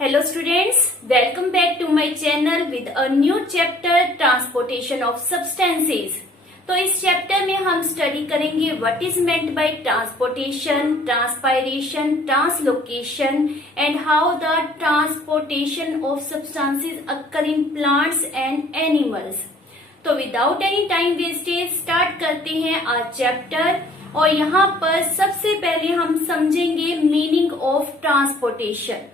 Hello students, welcome back to my channel with a new chapter transportation of substances। तो इस chapter में हम study करेंगे what is meant by transportation, transpiration, translocation and how the transportation of substances occur in plants and animals. तो without any time wastage start करते हैं आज chapter. और यहाँ पर सबसे पहले हम समझेंगे मीनिंग ऑफ ट्रांसपोर्टेशन।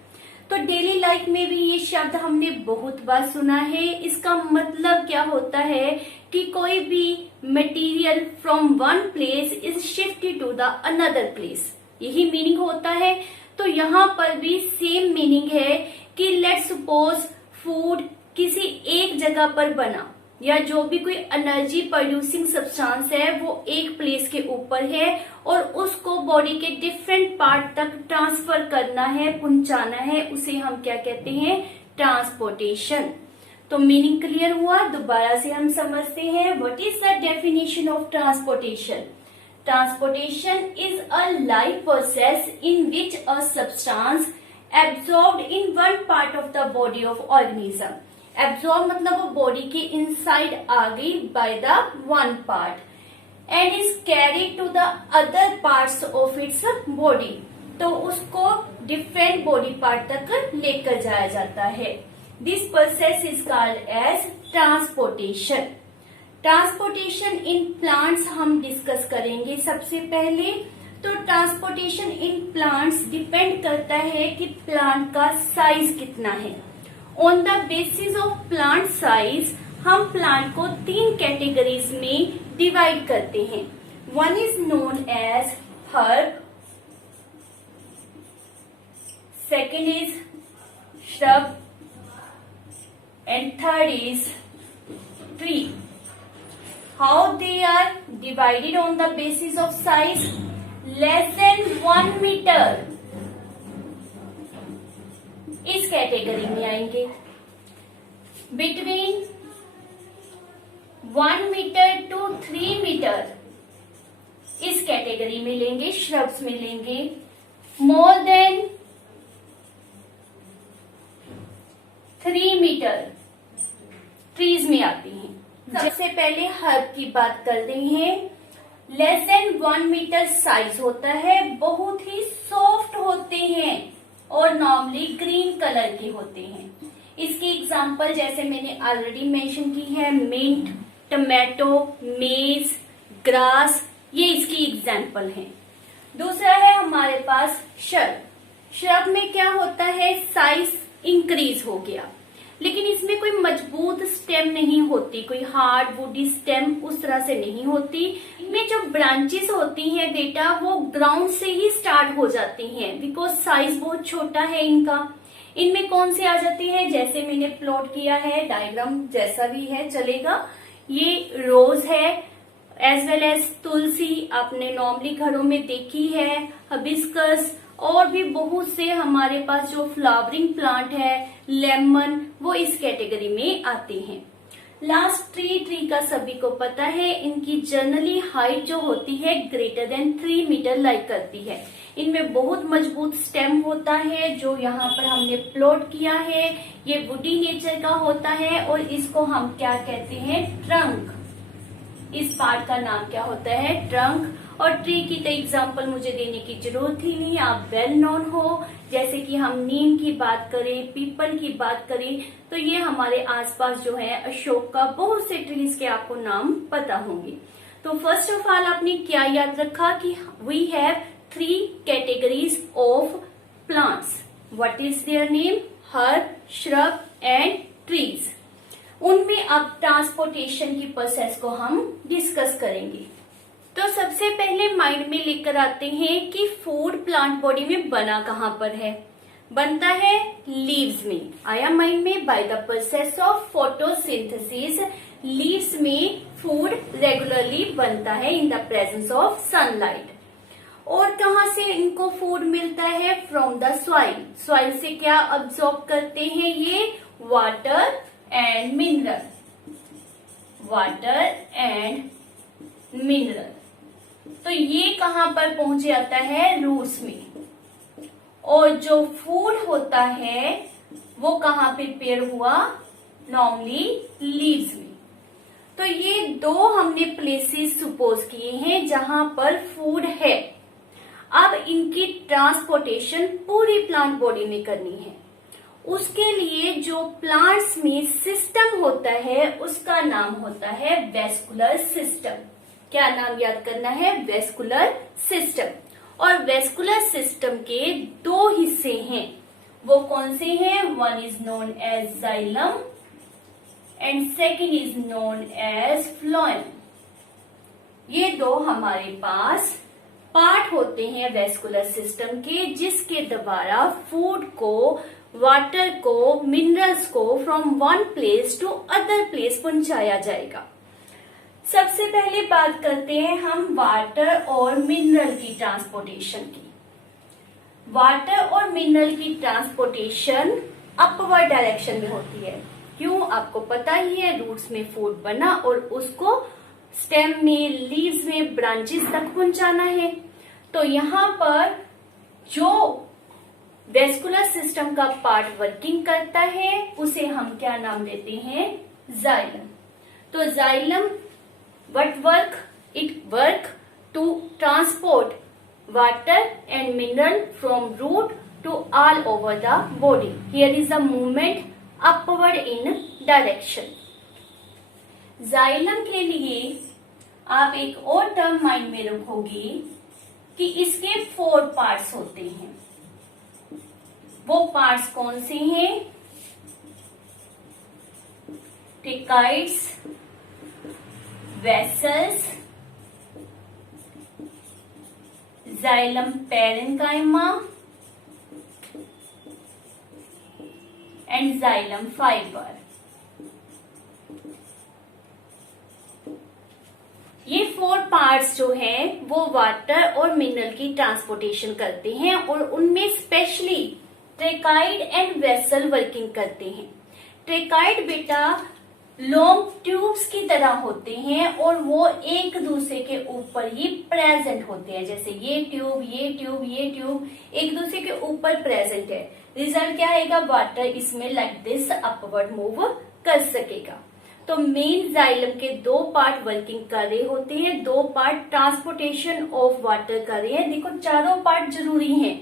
तो डेली लाइफ में भी ये शब्द हमने बहुत बार सुना है। इसका मतलब क्या होता है कि कोई भी material from one place is shifted to the another place, यही मीनिंग होता है। तो यहाँ पर भी सेम मीनिंग है कि लेट्स सपोज फूड किसी एक जगह पर बना या जो भी कोई एनर्जी प्रोड्यूसिंग सब्सटेंस है वो एक प्लेस के ऊपर है और उसको बॉडी के डिफरेंट पार्ट तक ट्रांसफर करना है, पहुंचाना है, उसे हम क्या कहते हैं? ट्रांसपोर्टेशन। तो मीनिंग क्लियर हुआ? दोबारा से हम समझते हैं what is the definition of transportation. Transportation is a life process in which a substance absorbed in one part of the body of organism. Absorb मतलब वो बॉडी के इनसाइड आ गई by the one part and is carried to the other parts of its body. तो उसको different body part तक लेकर जाया जाता है। This process is called as transportation. Transportation in plants हम डिस्कस करेंगे सबसे पहले। तो ट्रांसपोर्टेशन इन प्लांट्स डिपेंड करता है कि प्लांट का साइज कितना है। On the basis of plant size हम प्लांट को तीन कैटेगरीज में डिवाइड करते हैं। One is known as herb, second is shrub and third is tree. How they are divided on the basis of size? Less than 1 metre इस category में आएंगे। Between 1 metre to 3 metre इस category में लेंगे, shrubs में लेंगे। More than 3 metre trees में आती हैं। सबसे पहले हर्ब की बात कर रहे हैं। लेस देन 1 मीटर साइज होता है, बहुत ही सॉफ्ट होते हैं और नॉर्मली ग्रीन कलर के होते हैं। इसकी एग्जांपल जैसे मैंने ऑलरेडी मेंशन की है, मिंट, टमाटो, मेज, ग्रास, ये इसकी एग्जांपल है। दूसरा है हमारे पास श्रब। श्रब में क्या होता है? साइज इंक्रीज हो गया, लेकिन इसमें कोई मजबूत स्टेम नहीं होती, कोई हार्ड वुडी स्टेम उस तरह से नहीं होती। इनमें जो ब्रांचेस होती हैं बेटा वो ग्राउंड से ही स्टार्ट हो जाती हैं, बिकॉज साइज बहुत छोटा है इनका। इनमें कौन से आ जाते हैं? जैसे मैंने प्लॉट किया है, डायग्राम जैसा भी है चलेगा। ये रोज है, एज वेल एज तुलसी आपने नॉर्मली घरों में देखी है, हिबिस्कस, और भी बहुत से हमारे पास जो फ्लावरिंग प्लांट है, लेमन, वो इस कैटेगरी में आते हैं। लास्ट ट्री का सभी को पता है, इनकी जनरली हाइट जो होती है ग्रेटर देन 3 मीटर लाइक करती है। इनमें बहुत मजबूत स्टेम होता है जो यहाँ पर हमने प्लॉट किया है। ये वुडी नेचर का होता है और इसको हम क्या कहते हैं? ट्रंक। इस पार्ट का नाम क्या होता है? ट्रंक। और ट्री की तो एग्जाम्पल मुझे देने की जरूरत ही नहीं, आप वेल नोन हो। जैसे कि हम नीम की बात करें, पीपल की बात करें, तो ये हमारे आसपास जो है अशोक का बहुत से ट्रीज के आपको नाम पता होंगे। तो फर्स्ट ऑफ ऑल आपने क्या याद रखा कि we have 3 categories of plants. What is their name? Herb, shrub and trees. उनमें अब ट्रांसपोर्टेशन की प्रोसेस को हम डिस्कस करेंगे। तो सबसे पहले माइंड में लेकर आते हैं कि फूड प्लांट बॉडी में बना कहाँ पर है? बनता है लीव्स में। आया माइंड में? By the process of photosynthesis leaves में फूड रेगुलरली बनता है in the presence of sunlight. और कहाँ से इनको फूड मिलता है? From the soil. सॉइल से क्या अब्सॉर्ब करते हैं ये? Water and mineral. Water and mineral. तो ये कहाँ पर पहुंच जाता है? रूट्स में। और जो फूड होता है वो कहाँ प्रिपेयर हुआ? नॉर्मली लीव्स में। तो ये दो हमने प्लेसेस सपोज किए हैं जहां पर फूड है। अब इनकी ट्रांसपोर्टेशन पूरी प्लांट बॉडी में करनी है। उसके लिए जो प्लांट्स में सिस्टम होता है उसका नाम होता है वेस्कुलर सिस्टम। क्या नाम याद करना है? Vascular system. और वेस्कुलर सिस्टम के दो हिस्से हैं, वो कौन से हैं? One is known as xylem and second is known as phloem. ये दो हमारे पास पार्ट होते हैं वेस्कुलर सिस्टम के, जिसके द्वारा फूड को, वाटर को, मिनरल्स को from one place to other place पहुंचाया जाएगा। सबसे पहले बात करते हैं हम वाटर और मिनरल की ट्रांसपोर्टेशन की। वाटर और मिनरल की ट्रांसपोर्टेशन अपवर्ड डायरेक्शन में होती है। क्यों? आपको पता ही है, रूट्स में फूड बना और उसको स्टेम में, लीव्स में, ब्रांचेस तक पहुंचाना है। तो यहाँ पर जो वेस्कुलर सिस्टम का पार्ट वर्किंग करता है उसे हम क्या नाम देते हैं? जाइलम। तो xylem what work? It work to transport water and mineral from root to all over the body. Here is a movement upward in direction. Xylem के लिए आप एक और टर्म माइंड में रखोगे कि इसके 4 पार्ट्स होते हैं। वो पार्ट्स कौन से हैं? Tracheids, vessels, xylem parenchyma and xylem fibre. ये 4 पार्ट्स जो हैं वो वाटर और मिनरल की ट्रांसपोर्टेशन करते हैं और उनमें specially tracheid and vessel working करते हैं। ट्रेकाइड बेटा लॉन्ग ट्यूब्स की तरह होते हैं और वो एक दूसरे के ऊपर ही प्रेजेंट होते हैं। जैसे ये ट्यूब, ये ट्यूब, ये ट्यूब एक दूसरे के ऊपर प्रेजेंट है। रिजल्ट क्या आएगा? वाटर इसमें लाइक दिस अपवर्ड मूव कर सकेगा। तो मेन जाइलम के 2 पार्ट वर्किंग कर रहे होते हैं, 2 पार्ट ट्रांसपोर्टेशन ऑफ वाटर कर रहे हैं। देखो चारों पार्ट जरूरी हैं,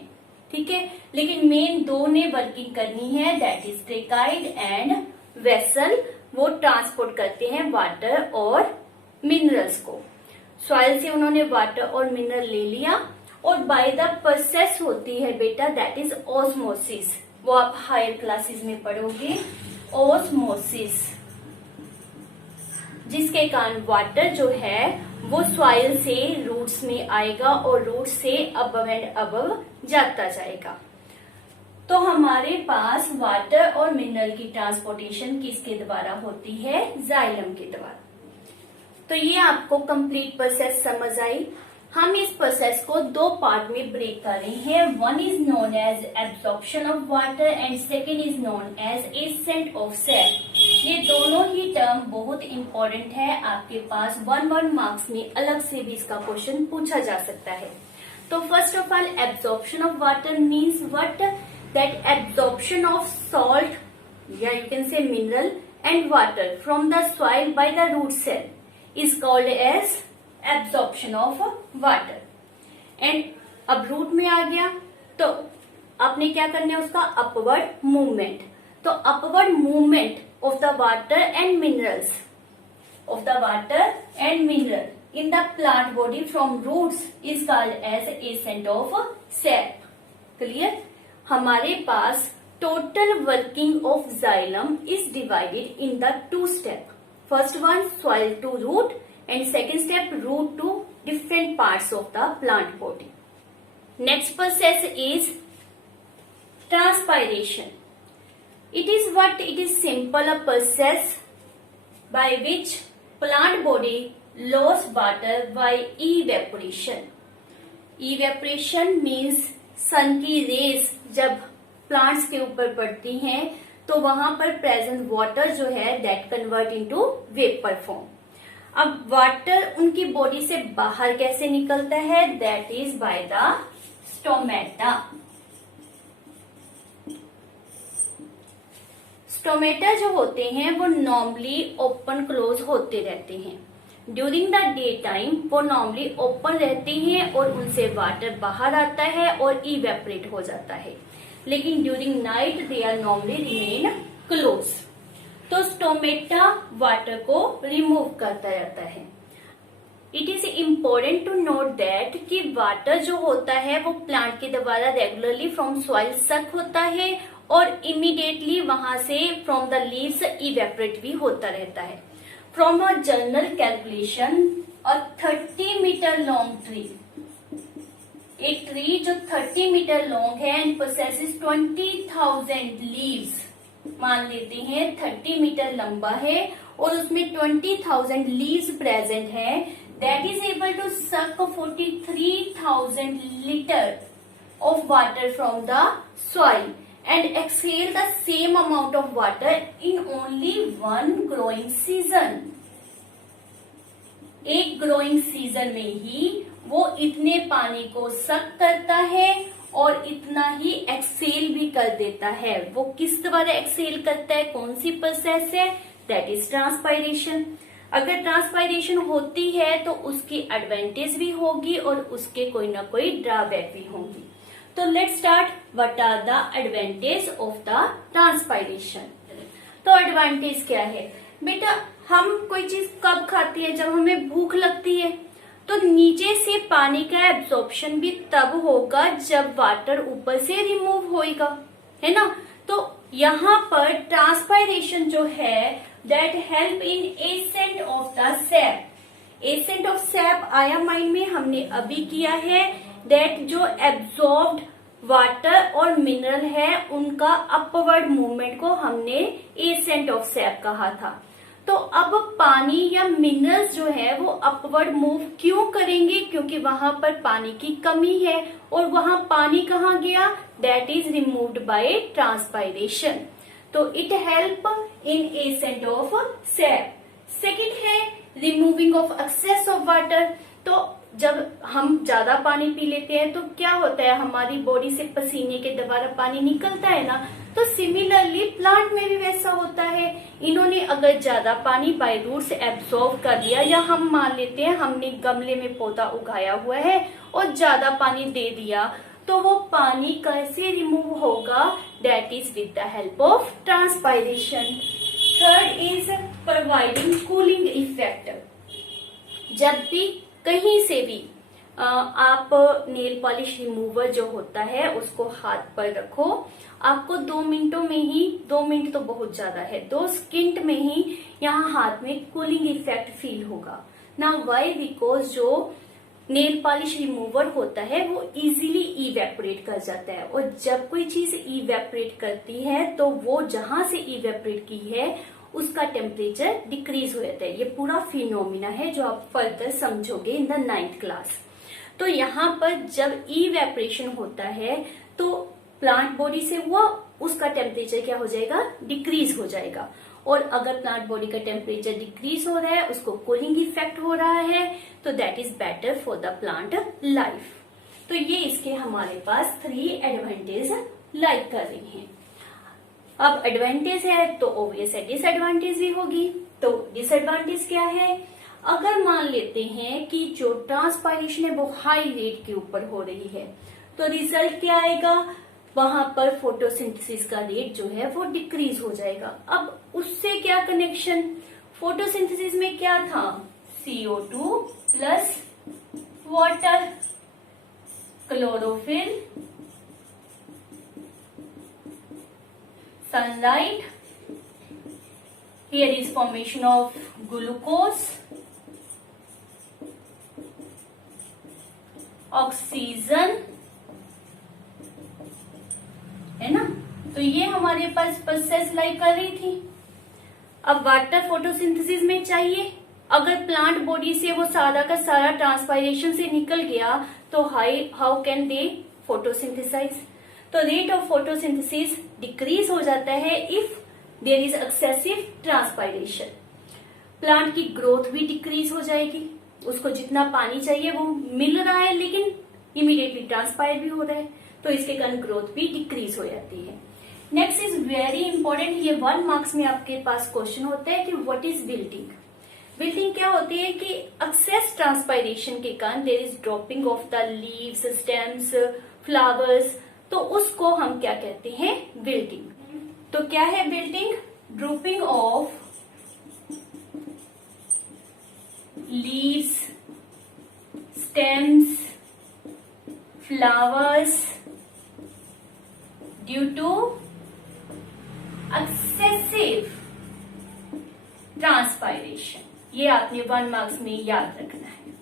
ठीक है, लेकिन मेन 2 ने वर्किंग करनी है, that is tracheid and vessel. वो ट्रांसपोर्ट करते हैं वाटर और मिनरल्स को। सॉइल से उन्होंने वाटर और मिनरल ले लिया और बाय द प्रोसेस होती है बेटा दैट इज ऑस्मोसिस। वो आप हायर क्लासेस में पढ़ोगे, ऑस्मोसिस, जिसके कारण वाटर जो है वो सॉइल से रूट्स में आएगा और रूट से अबव एंड अबव जाता जाएगा। तो हमारे पास वाटर और मिनरल की ट्रांसपोर्टेशन किसके द्वारा होती है? जाइलम के द्वारा। तो ये आपको कंप्लीट प्रोसेस समझ आई। हम इस प्रोसेस को 2 पार्ट में ब्रेक कर रहे हैं। One is known as absorption of water and second is known as ascent of sap. ये दोनों ही टर्म बहुत इंपॉर्टेंट है, आपके पास 1 मार्क्स में अलग से भी इसका क्वेश्चन पूछा जा सकता है। तो first of all absorption of water means what? That absorption of salt, yeah, you can say mineral and water from the soil by the root cell is called as absorption of water. And अब root में आ गया तो आपने क्या करना है? उसका upward movement. तो upward movement of the water and minerals, of the water and mineral in the plant body from roots is called as ascent of sap. Clear? हमारे पास total working of xylem is divided in the 2 steps. First one soil to root and second step root to different parts of the plant body. Next process is transpiration. It is simple a process by which plant body lose water by evaporation. Evaporation means सन की raise जब plants के ऊपर पड़ती हैं तो वहां पर present water जो है that convert into vapour form. अब वाटर उनकी बॉडी से बाहर कैसे निकलता है? That is by the stomata. Stomata जो होते हैं वो नॉर्मली ओपन क्लोज होते रहते हैं। ड्यूरिंग द डे टाइम वो नॉर्मली ओपन रहते हैं और उनसे वाटर बाहर आता है और इवेपोरेट हो जाता है, लेकिन during night they are normally remain close. तो स्टोमेटा वाटर को रिमूव करता रहता है। It is important to note that कि वाटर जो होता है वो प्लांट के द्वारा रेगुलरली फ्रॉम सॉइल सक होता है और इमीडिएटली वहां से फ्रॉम द लीव्स इवेपोरेट भी होता रहता है। From a general calculation, a 30 metre long tree, एक ट्री जो 30 मीटर लॉन्ग है एंड पोसेसेस 20,000 लीव्स, मान लेते हैं 30 मीटर लंबा है और उसमें 20,000 लीव्स प्रेजेंट है, that is able to suck 43,000 litre of water from the soil and exhale the same amount of water in only one growing season. एक ग्रोइंग सीजन में ही वो इतने पानी को सक करता है और इतना ही एक्सेल भी कर देता है। वो किस द्वारा एक्सेल करता है, कौन सी प्रोसेस है, दैट इज ट्रांसपायरेशन। अगर ट्रांसपायरेशन होती है तो उसकी एडवांटेज भी होगी और उसके कोई ना कोई ड्रॉबैक भी होंगी। तो let's start, what are the advantage of the transpiration. तो एडवांटेज क्या है बेटा, हम कोई चीज कब खाते हैं, जब हमें भूख लगती है, तो नीचे से पानी का एब्जॉर्प्शन भी तब होगा जब वाटर ऊपर से रिमूव होएगा, है ना। तो यहाँ पर ट्रांसपायरेशन जो है that help in ascent of the SAP. Accent of SAP आया माइंड में, हमने अभी किया है दैट जो एब्जॉर्ब्ड वाटर और मिनरल है उनका अपवर्ड मूवमेंट को हमने एसेंट ऑफ सैप कहा था। तो अब पानी या मिनरल्स जो है वो अपवर्ड मूव क्यों करेंगे, क्योंकि वहां पर पानी की कमी है और वहां पानी कहाँ गया, that is removed by transpiration. तो it help in ascent of sap. Second है removing of excess of water. तो जब हम ज्यादा पानी पी लेते हैं तो क्या होता है, हमारी बॉडी से पसीने के द्वारा पानी निकलता है ना, तो सिमिलरली प्लांट में भी वैसा होता है। इन्होंने अगर ज्यादा पानी बाय रूट्स एब्सॉर्ब कर लिया, या हम मान लेते हैं हमने गमले में पौधा उगाया हुआ है और ज्यादा पानी दे दिया, तो वो पानी कैसे रिमूव होगा, that is with the help of transpiration. Third is providing cooling effect. जब भी कहीं से भी आप नेल पॉलिश रिमूवर जो होता है उसको हाथ पर रखो, आपको 2 मिनटों में ही, 2 मिनट तो बहुत ज्यादा है, 2 सेकंड में ही यहाँ हाथ में कूलिंग इफेक्ट फील होगा ना। वाई, बिकॉज जो नेल पॉलिश रिमूवर होता है वो इजीली इवेपोरेट कर जाता है, और जब कोई चीज इवेपोरेट करती है तो वो जहां से इवेपोरेट की है उसका टेम्परेचर डिक्रीज हो जाता है। ये पूरा फिनोमिना है जो आप फर्दर समझोगे इन द 9th क्लास। तो यहाँ पर जब इवेपोरेशन होता है तो प्लांट बॉडी से हुआ, उसका टेम्परेचर क्या हो जाएगा, डिक्रीज हो जाएगा। और अगर प्लांट बॉडी का टेम्परेचर डिक्रीज हो रहा है, उसको कूलिंग इफेक्ट हो रहा है, तो that is better for the plant life. तो ये इसके हमारे पास 3 एडवांटेज लाइक कर रही हैं। अब एडवांटेज है तो ऑब्वियस है डिसएडवांटेज भी होगी। तो डिसएडवांटेज क्या है, अगर मान लेते हैं कि जो ट्रांसपायरेशन है वो हाई रेट के ऊपर हो रही है, तो रिजल्ट क्या आएगा, वहां पर फोटोसिंथेसिस का रेट जो है वो डिक्रीज हो जाएगा। अब उससे क्या कनेक्शन, फोटोसिंथेसिस में क्या था, CO2 plus water, chlorophyll, sunlight, here is formation of glucose, oxygen, है ना। तो ये हमारे पास प्रोसेस लाइक कर रही थी। अब वाटर फोटोसिंथेसिस में चाहिए, अगर प्लांट बॉडी से वो सारा का सारा ट्रांसपायरेशन से निकल गया तो हाउ कैन दे फोटोसिंथेसाइज। तो रेट ऑफ फोटोसिंथेसिस डिक्रीज हो जाता है if there is excessive transpiration. Plant की ग्रोथ भी डिक्रीज हो जाएगी, उसको जितना पानी चाहिए वो मिल रहा है लेकिन इमीडिएटली ट्रांसपायर भी हो रहा है, तो इसके कारण ग्रोथ भी डिक्रीज हो जाती है। नेक्स्ट इज वेरी इंपॉर्टेंट, ये 1 मार्क्स में आपके पास क्वेश्चन होता है कि व्हाट इज विल्टिंग। विल्टिंग क्या होती है कि एक्सेस ट्रांसपायरेशन के कारण there is dropping of the leaves, stems, flowers, तो उसको हम क्या कहते हैं, विल्टिंग। तो क्या है wilting? Dropping of leaves, stems, flowers due to excessive transpiration. ये आपने 1 मार्क्स में याद रखना है।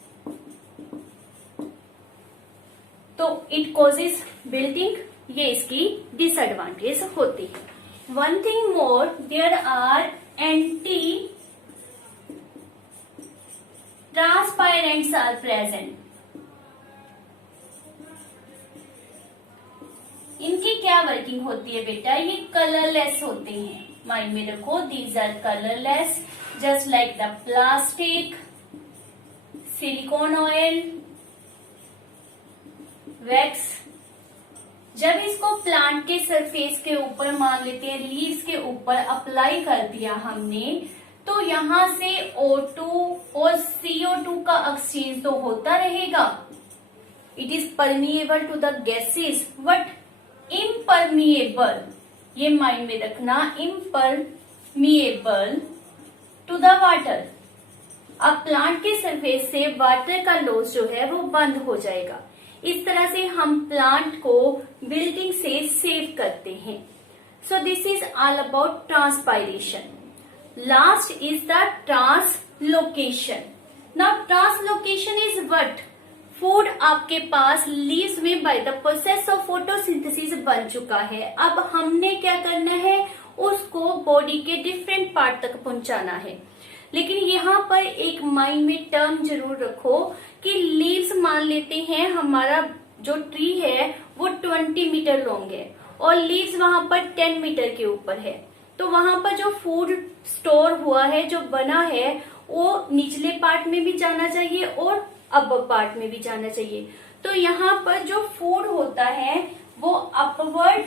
तो इट कॉजेज विल्टिंग, ये इसकी डिसएडवांटेज होती है। One thing more, there are anti transpirants are present. इनकी क्या वर्किंग होती है बेटा? ये कलरलेस होते हैं, माइंड में रखो, these are colourless just like the plastic, silicon oil, wax. जब इसको प्लांट के सरफेस के ऊपर, मान लेते हैं लीव्स के ऊपर अप्लाई कर दिया हमने, तो यहां से O2 और CO2 का एक्सचेंज तो होता रहेगा। It is permeable to the gases but impermeable, ये माइंड में रखना, इम्परमिएबल टू द वाटर। अब प्लांट के सरफेस से वाटर का लॉस जो है वो बंद हो जाएगा। इस तरह से हम प्लांट को विल्टिंग से सेव करते हैं। So this is all about transpiration. Last is the translocation. Now translocation is what? Food आपके पास लीव्स में by the process of photosynthesis बन चुका है। अब हमने क्या करना है? उसको बॉडी के डिफरेंट पार्ट तक पहुंचाना है। लेकिन यहाँ पर एक माइंड में टर्म जरूर रखो कि लीव्स, मान लेते हैं हमारा जो ट्री है वो 20 मीटर लॉन्ग है और लीव्स वहां पर 10 मीटर के ऊपर है, तो वहां पर जो फूड स्टोर हुआ है, जो बना है, वो निचले पार्ट में भी जाना चाहिए और अपर पार्ट में भी जाना चाहिए। तो यहाँ पर जो फूड होता है वो अपवर्ड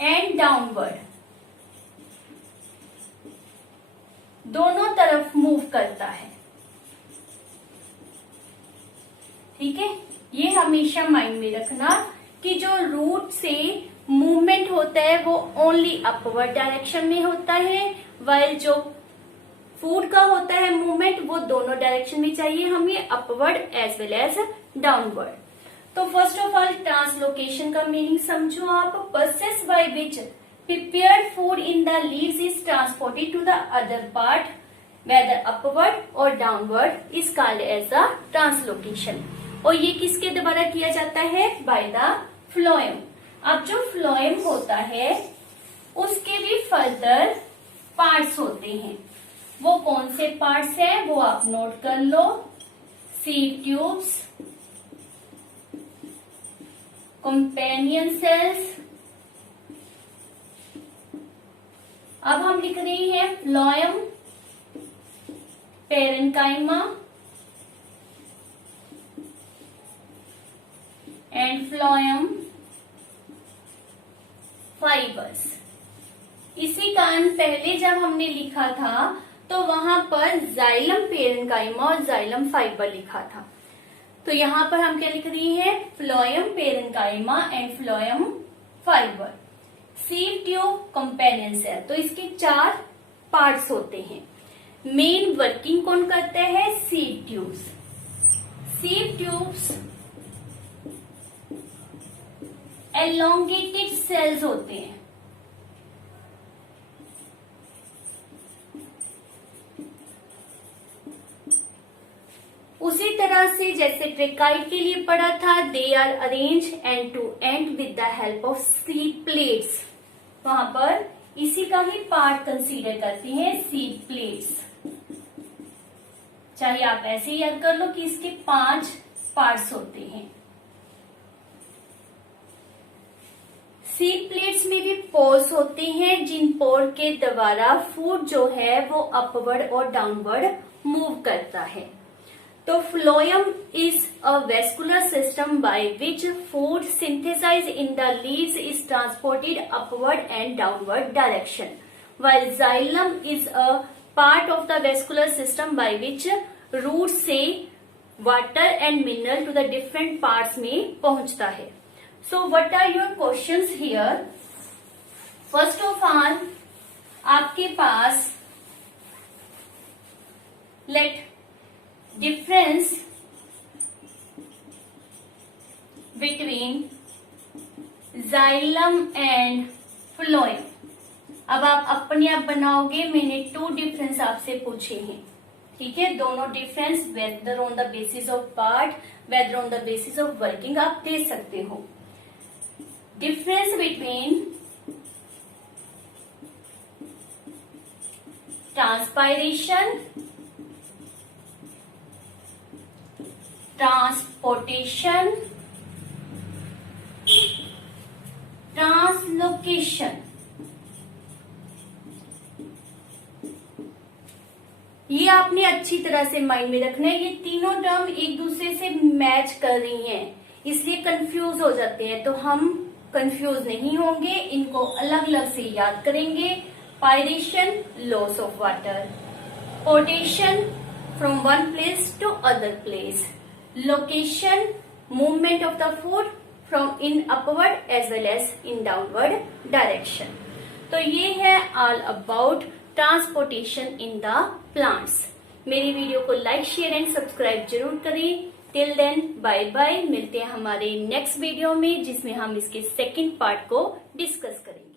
एंड डाउनवर्ड दोनों तरफ मूव करता है। ठीक है, ये हमेशा माइंड में रखना कि जो रूट से मूवमेंट होता है वो ओनली अपवर्ड डायरेक्शन में होता है, वाइल जो फूड का होता है मूवमेंट वो दोनों डायरेक्शन में चाहिए हमें, upward as well as downward. तो फर्स्ट ऑफ ऑल ट्रांसलोकेशन का मीनिंग समझो आप। Process by which prepared food in the leaves is transported to the other part, whether upward or downward is called as a translocation। और ये किसके द्वारा किया जाता है? by the phloem। अब जो phloem होता है उसके भी फर्दर पार्ट्स होते हैं। वो कौन से पार्ट्स हैं वो आप नोट कर लो। Sieve tubes, companion cells. अब हम लिख रहे हैं phloem, parenchyma and phloem fibres. इसी कारण पहले जब हमने लिखा था तो वहां पर जाइलम पेरेन्काइमा और जाइलम फाइबर लिखा था। तो यहाँ पर हम क्या लिख रही हैं? Phloem parenchyma and phloem fibre. Sieve tube, companion cell. तो इसके 4 पार्ट्स होते हैं। मेन वर्किंग कौन करता है? Sieve tubes. Sieve tubes elongated cells होते हैं। उसी तरह से जैसे ट्रेकाइट के लिए पढ़ा था, they are arrange end to end with the help of sieve plates. वहां पर इसी का ही पार्ट कंसीडर करते हैं सीड प्लेट्स। चाहे आप ऐसे ही याद कर लो कि इसके 5 पार्ट्स होते हैं। सीड प्लेट्स में भी पोर्स होते हैं, जिन पोर के द्वारा फूड जो है वो अपवर्ड और डाउनवर्ड मूव करता है। तो phloem is a vascular system by which food synthesize in the leaves is transported upward and downward direction, while xylem is a part of the vascular system by which root से water and mineral to the different parts में पहुंचता है. So what are your questions here? First of all, आपके पास let difference between xylem and phloem. अब आप अपने आप बनाओगे. मैंने 2 डिफरेंस आपसे पूछे हैं, ठीक है. दोनों difference whether on the basis of part, whether on the basis of working आप दे सकते हो. Difference between transpiration, transportation, translocation. ये आपने अच्छी तरह से माइंड में रखना है. ये तीनों टर्म एक दूसरे से मैच कर रही हैं, इसलिए कंफ्यूज हो जाते हैं. तो हम कंफ्यूज नहीं होंगे, इनको अलग अलग से याद करेंगे. पायरेशन, लॉस ऑफ वाटर. पोर्टेशन, from one place to other place. Location, movement of the food from in upward as well as in downward direction. तो ये है all about transportation in the plants. मेरी वीडियो को लाइक, शेयर एंड सब्सक्राइब जरूर करें. Till then bye bye. मिलते हैं हमारे नेक्स्ट वीडियो में, जिसमें हम इसके सेकंड पार्ट को डिस्कस करेंगे.